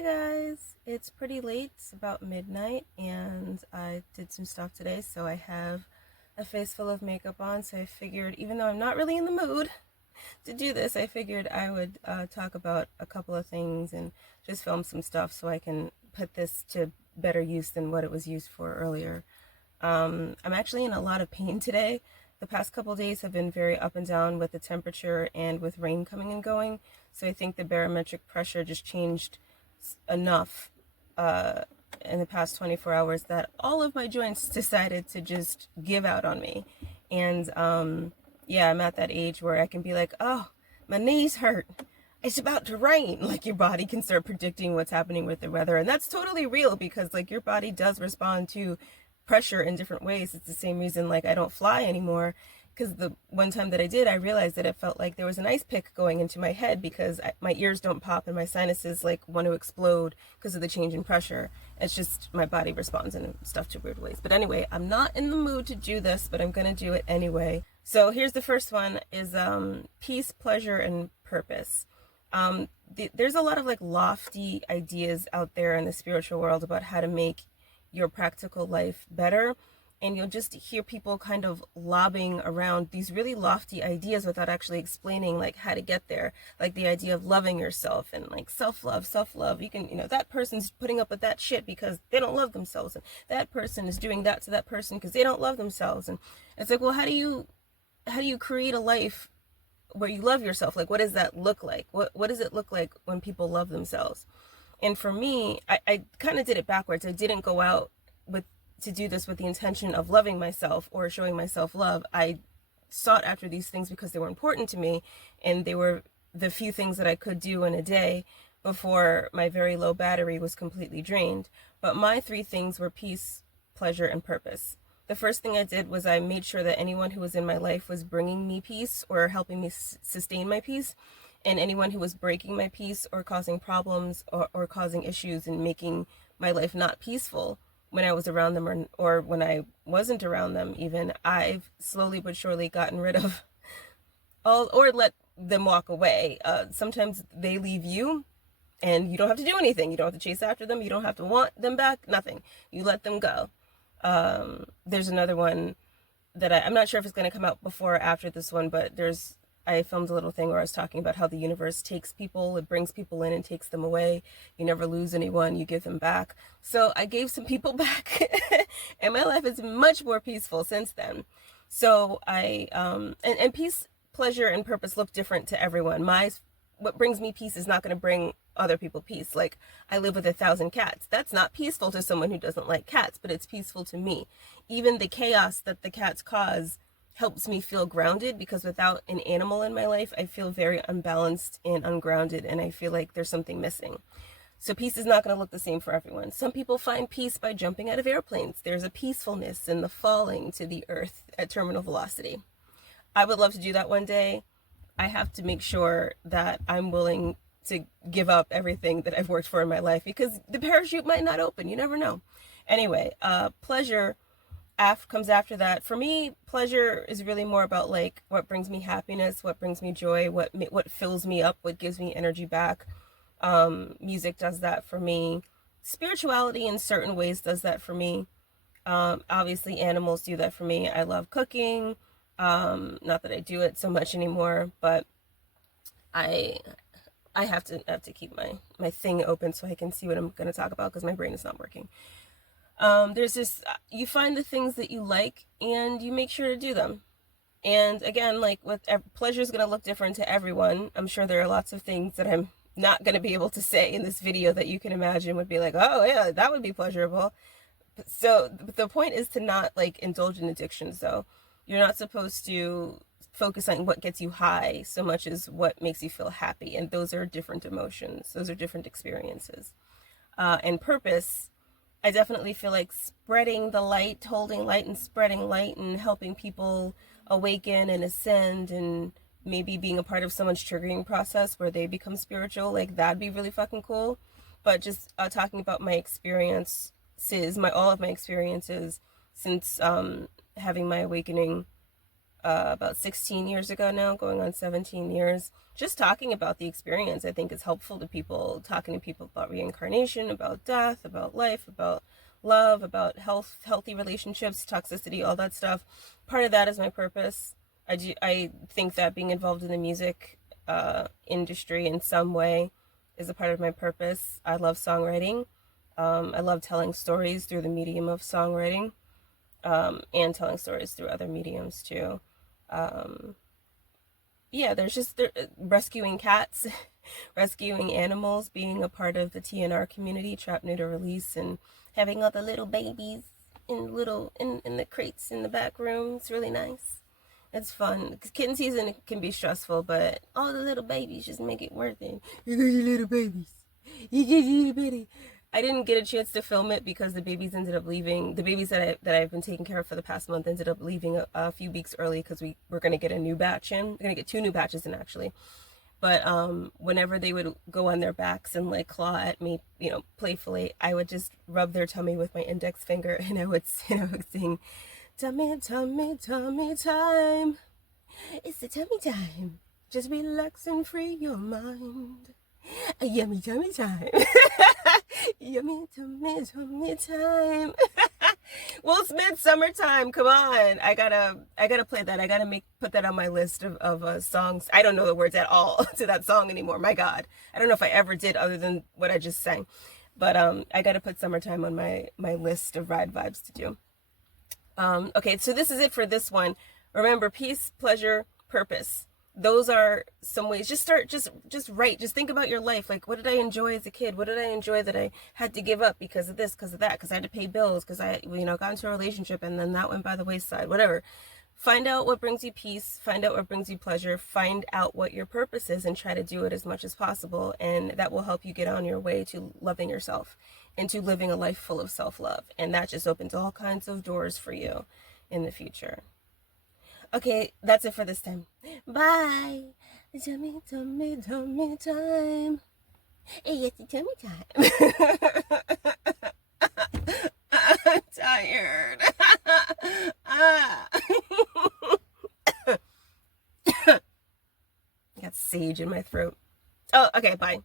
Hi guys, it's pretty late, it's about midnight, and I did some stuff today, so I have a face full of makeup on, so I figured, even though I'm not really in the mood to do this, I figured I would talk about a couple of things and just film some stuff so I can put this to better use than what it was used for earlier. I'm actually in a lot of pain today. The past couple days have been very up and down with the temperature and with rain coming and going, so I think the barometric pressure just changed enough uh, in the past 24 hours that all of my joints decided to just give out on me. And yeah, I'm at that age where I can be like, oh, my knees hurt. It's about to rain. Like, your body can start predicting what's happening with the weather. And that's totally real because, like, your body does respond to pressure in different ways. It's the same reason, like, I don't fly anymore, because the one time that I did, I realized that it felt like there was an ice pick going into my head because my ears don't pop and my sinuses like want to explode because of the change in pressure. It's just my body responds in stuff to weird ways. But anyway, I'm not in the mood to do this, but I'm gonna do it anyway. So here's the first one: is peace, pleasure, and purpose. There's a lot of like lofty ideas out there in the spiritual world about how to make your practical life better, and you'll just hear people kind of lobbing around these really lofty ideas without actually explaining like how to get there. Like the idea of loving yourself and like self-love. You can, that person's putting up with that shit because they don't love themselves, and that person is doing that to that person because they don't love themselves. And it's like, well, how do you create a life where you love yourself? Like, what does that look like? What does it look like when people love themselves? And for me, I kind of did it backwards. I didn't go out to do this with the intention of loving myself or showing myself love. I sought after these things because they were important to me, and they were the few things that I could do in a day before my very low battery was completely drained. But my three things were peace, pleasure, and purpose. The first thing I did was I made sure that anyone who was in my life was bringing me peace or helping me sustain my peace. And anyone who was breaking my peace or causing problems or causing issues and making my life not peaceful when I was around them, or when I wasn't around them even, I've slowly but surely gotten rid of all, or let them walk away. Sometimes they leave you and you don't have to do anything. You don't have to chase after them. You don't have to want them back. Nothing. You let them go. There's another one that I'm not sure if it's going to come out before or after this one, but I filmed a little thing where I was talking about how the universe takes people, it brings people in and takes them away. You never lose anyone, you give them back. So I gave some people back and my life is much more peaceful since then. So and peace, pleasure, and purpose look different to everyone. What brings me peace is not going to bring other people peace. Like, I live with 1,000 cats. That's not peaceful to someone who doesn't like cats, but it's peaceful to me. Even the chaos that the cats cause helps me feel grounded, because without an animal in my life, I feel very unbalanced and ungrounded, and I feel like there's something missing. So peace is not going to look the same for everyone. Some people find peace by jumping out of airplanes. There's a peacefulness in the falling to the earth at terminal velocity. I would love to do that one day. I have to make sure that I'm willing to give up everything that I've worked for in my life, because the parachute might not open. You never know. Anyway, pleasure comes after that. For me, pleasure is really more about like what brings me happiness, what brings me joy, what fills me up, what gives me energy back. Music does that for me. Spirituality in certain ways does that for me. Obviously animals do that for me. I love cooking. Not that I do it so much anymore, but I have to keep my thing open so I can see what I'm going to talk about, because my brain is not working. There's this, you find the things that you like and you make sure to do them. And again, like with pleasure is going to look different to everyone. I'm sure there are lots of things that I'm not going to be able to say in this video that you can imagine would be like, oh yeah, that would be pleasurable. So the point is to not like indulge in addictions though. You're not supposed to focus on what gets you high so much as what makes you feel happy. And those are different emotions. Those are different experiences. And purpose, I definitely feel like spreading the light, holding light and spreading light and helping people awaken and ascend, and maybe being a part of someone's triggering process where they become spiritual. Like, that'd be really fucking cool. But just talking about my experiences, all of my experiences since having my awakening about 16 years ago now, going on 17 years. Just talking about the experience, I think, is helpful to people. Talking to people about reincarnation, about death, about life, about love, about healthy relationships, toxicity, all that stuff. Part of that is my purpose. I think that being involved in the music industry in some way is a part of my purpose. I love songwriting. I love telling stories through the medium of songwriting, and telling stories through other mediums too. Yeah, there's just rescuing cats, rescuing animals, being a part of the TNR community, trap, neuter, release, and having all the little babies in the crates in the back room. It's really nice. It's fun. 'Cause kitten season can be stressful, but all the little babies just make it worth it. You got your little babies. You get your little baby. I didn't get a chance to film it because the babies ended up leaving. The babies that I've been taking care of for the past month ended up leaving a few weeks early because we were going to get a new batch in. We're going to get 2 new batches in, actually. But whenever they would go on their backs and like claw at me, playfully, I would just rub their tummy with my index finger, and I would sing, "Tummy, tummy, tummy time. It's the tummy time. Just relax and free your mind. A yummy tummy time." Yummy tummy tummy time. Well, it's midsummer time. Come on, I gotta play that. I gotta put that on my list of songs. I don't know the words at all to that song anymore. My God, I don't know if I ever did, other than what I just sang. But I gotta put summertime on my list of ride vibes to do. Okay, so this is it for this one. Remember, peace, pleasure, purpose. Those are some ways. Just write. Just think about your life. Like, what did I enjoy as a kid? What did I enjoy that I had to give up because of this, because of that, because I had to pay bills, because I, got into a relationship and then that went by the wayside, whatever. Find out what brings you peace. Find out what brings you pleasure. Find out what your purpose is and try to do it as much as possible. And that will help you get on your way to loving yourself and to living a life full of self-love. And that just opens all kinds of doors for you in the future. Okay, that's it for this time. Bye. Tummy, tummy, tummy time. It's tummy time. I'm tired. Got sage in my throat. Oh, okay, bye.